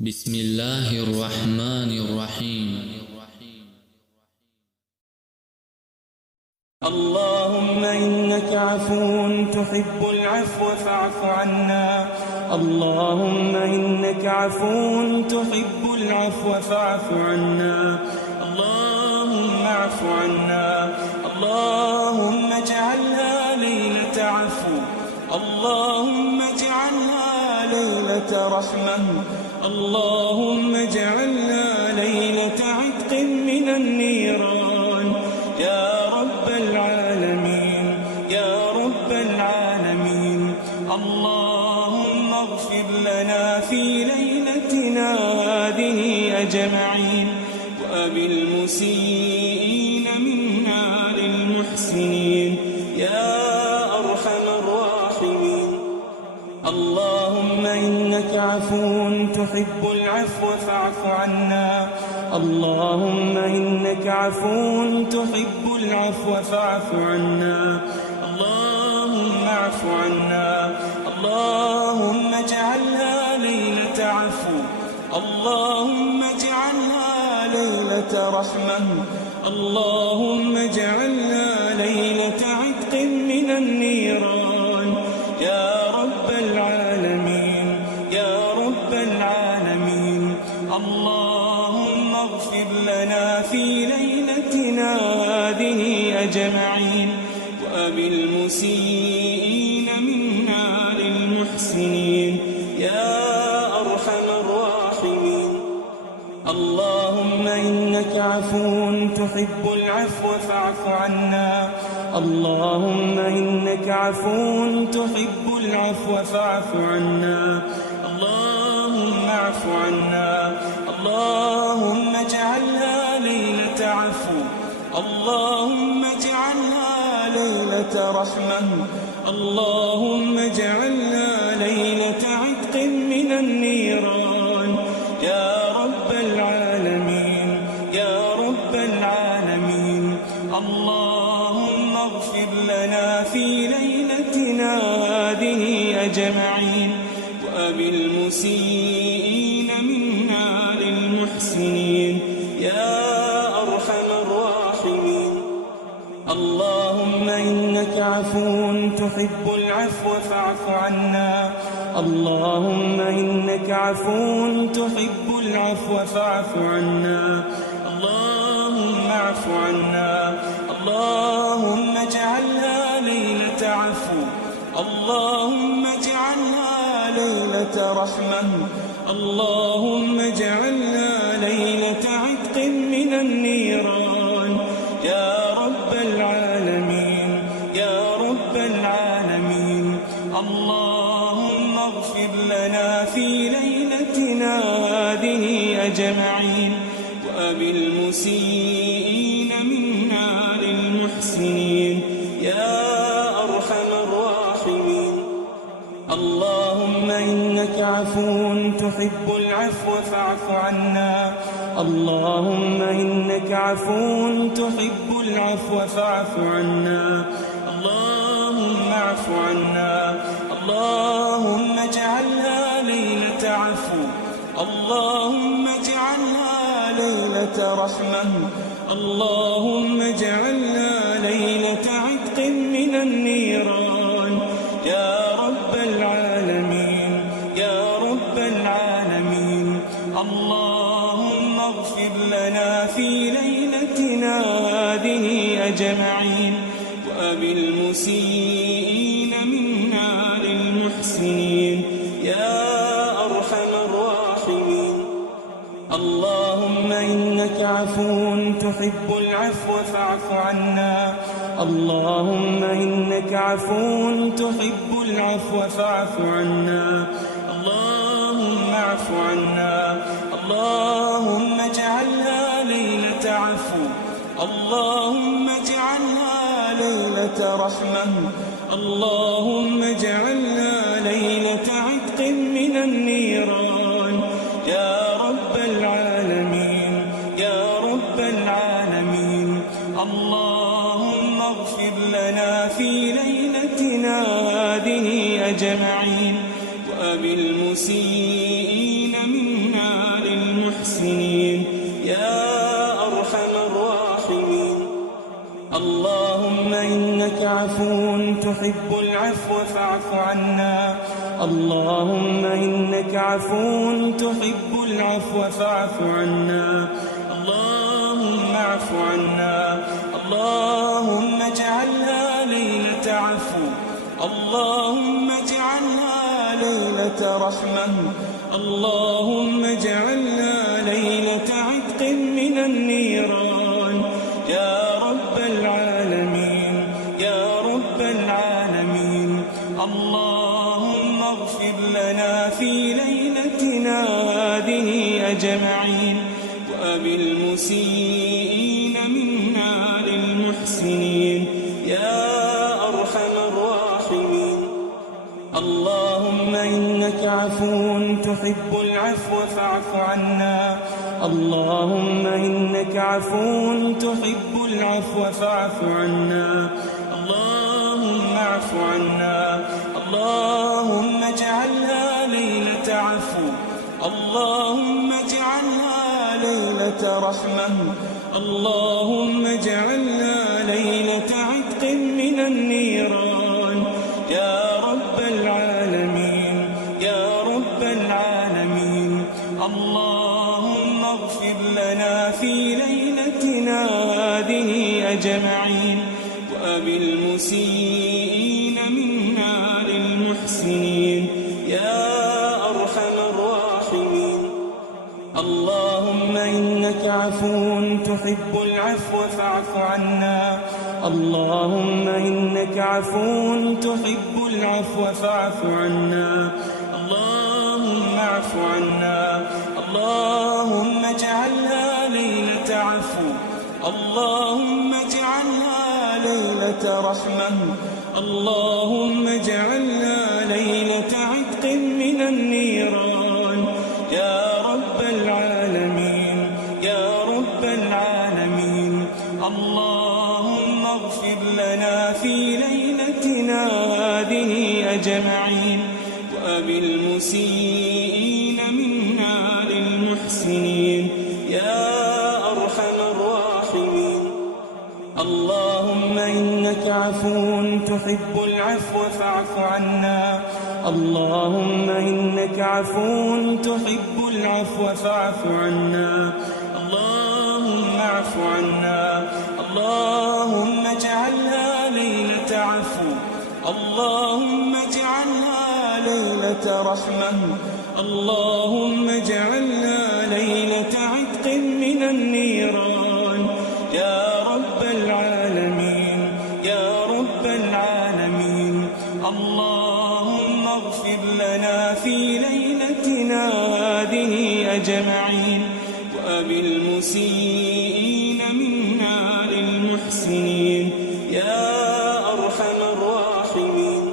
بسم الله الرحمن الرحيم. اللهم إنك عفو تحب العفو فاعف عنا. اللهم إنك عفو تحب العفو فاعف عنا. اللهم اعف عنا. اللهم اجعلها ليلة عفو. اللهم اجعلها ليلة رحمة. اللهم اجعلها ليلة عتق من النيران يا رب العالمين يا رب العالمين. اللهم اغفر لنا في ليلتنا هذه أجمعين، وبالمسيئين منا للمحسنين يا أرحم الراحمين. اللهم إنك عفو تحب العفو فاعف عنا. اللهم إنك عفو تحب العفو فاعف عنا. اللهم اعف عنا. اللهم اجعلها ليلة عفو. اللهم اجعلها ليلة رحمة. اللهم اجعلها ليلة عتق من النيران يا رب العالمين يا رب العالمين. اللهم اغفر لنا في ليلتنا هذه أجمعين، وبالمسيئين منا للمحسنين يا أرحم الراحمين. اللهم إنك عفو تحب العفو فاعف عنا. اللهم إنك عفو تحب العفو فاعف عنا. اللهم اعف عنا. اللهم اجعلها ليلة عفو. اللهم اجعلها ليلة رحمة. اللهم اجعلها ليلة عتق من النيران يا رب العالمين يا رب العالمين. اللهم اغفر لنا في ليلتنا هذه أجمعين، وبالمسيئين منا للمحسنين يا أرحم الراحمين. اللهم إنك عفو تحب العفو فاعف عنا. اللهم إنك عفو تحب العفو فاعف عنا. اللهم اعف عنا. اللهم اجعلها ليلة عفو. اللهم اجعلها ليلة رحمة. اللهم اجعلها ليلة عتق من النيران يا رب العالمين يا رب العالمين. اللهم اغفر لنا في ليلتنا هذه أجمعين، وبالمسيئين منا للمحسنين يا أرحم الراحمين. اللهم إنك عفو تحب العفو فاعف عنا. اللهم إنك عفو تحب العفو فاعف عنا. اللهم اعف عنا. اللهم اجعلها ليلة عفو. اللهم اجعلها ليلة رحمة. اللهم اجعلها ليلة عتق من النيران يا رب العالمين يا رب العالمين. اللهم اغفر لنا في ليلتنا هذه أجمعين، وبالمسيئين منا للمحسنين يا أرحم الراحمين. اللهم إنك عفو تحب العفو فاعف عنا. اللهم إنك عفو تحب العفو فاعف عنا. اللهم اعف عنا. اللهم اجعلها ليلة عفو. اللهم اجعلها ليلة رحمة. اللهم اجعلها ليلة عتق من النيران يا رب العالمين يا رب العالمين. اللهم اغفر لنا في ليلتنا هذه أجمعين، وبالمسيئين منا للمحسنين يا أرحم الراحمين. اللهم إنك عفو تحب العفو فاعف عنا. اللهم إنك عفو تحب العفو فاعف عنا. اللهم اعف عنا. اللهم اجعلها ليلة عفو. اللهم اجعلها ليلة رحمة. اللهم اجعلها ليلة عتق من النيران يا رب العالمين يا رب العالمين. اللهم اغفر لنا في ليلتنا هذه أجمعين وبالمسيئين منا للمحسنين يا أرحم الراحمين. اللهم إنك عفو تحب العفو فاعف عنا. اللهم إنك عفو تحب العفو فاعف عنا. اللهم اعف عنا. اللهم اجعلها ليلة عفو. اللهم اجعلها ليلة رحمة. اللهم اجعلها ليلة عتق من النيران يا رب العالمين يا رب العالمين. اللهم اغفر لنا في ليلتنا هذه أجمعين وبالمسيئين منا للمحسنين يا أرحم الراحمين. اللهم إنك عفو تحب العفو فاعف عنا. اللهم إنك عفو تحب العفو فاعف عنا. اللهم اعف عنا. اللهم اجعلها ليلة عفو. اللهم اجعلها ليلة رحمة. اللهم اجعلها ليلة عتق من النيران يا رب العالمين يا رب العالمين. اللهم اغفر لنا في ليلتنا هذه أجمعين وبالمسيئين منا للمحسنين يا أرحم الراحمين. اللهم إنك عفو تحب العفو فاعف عنا. اللهم إنك عفو تحب العفو فاعف عنا. اللهم اعف عنا. اللهم اجعلها ليلة عفو. اللهم اجعلها ليلة رحمة. اللهم اجعلها ليلة عتق من النيران يا رب العالمين يا رب العالمين. اللهم اغفر لنا في ليلتنا هذه أجمعين وبالمسيئين منا للمحسنين يا أرحم الراحمين.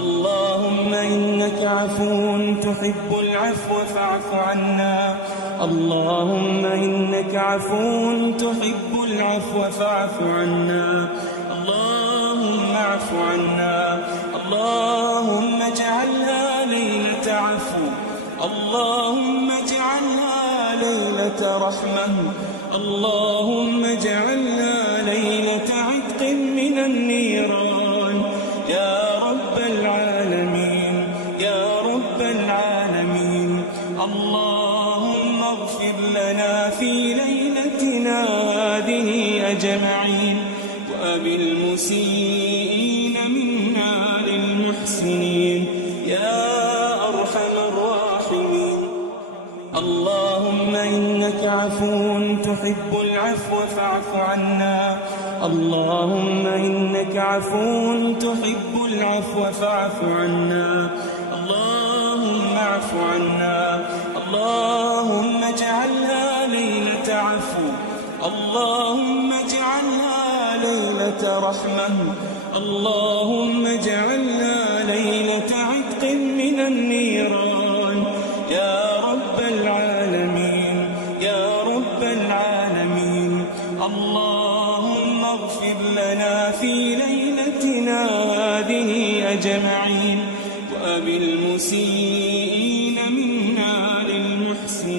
اللهم إنك عفو تحب العفو فاعف عنا. اللهم إنك عفو تحب العفو فاعف عنا. اللهم اعف عنا. اللهم اجعلها ليلة عفو. اللهم اجعلها ليلة رحمة. اللهم اجعلها ليلة عتق من النيران يا رب العالمين يا رب العالمين. اللهم اغفر لنا في ليلتنا هذه أجمعين وبالمسيئين منا للمحسنين يا أرحم الراحمين. اللهم إنك عفو تحب العفو فاعف عنا. اللهم إنك عفو تحب العفو فاعف عنا. اللهم اعف عنا. اللهم اجعلها ليلة عفو. اللهم اجعلها ليلة رحمة. اللهم اجعلها ليلة عتق من النيران يا رب العالمين يا رب العالمين. اللهم اغفر لنا في ليلتنا هذه أجمعين وبالمسيئين منا للمحسنين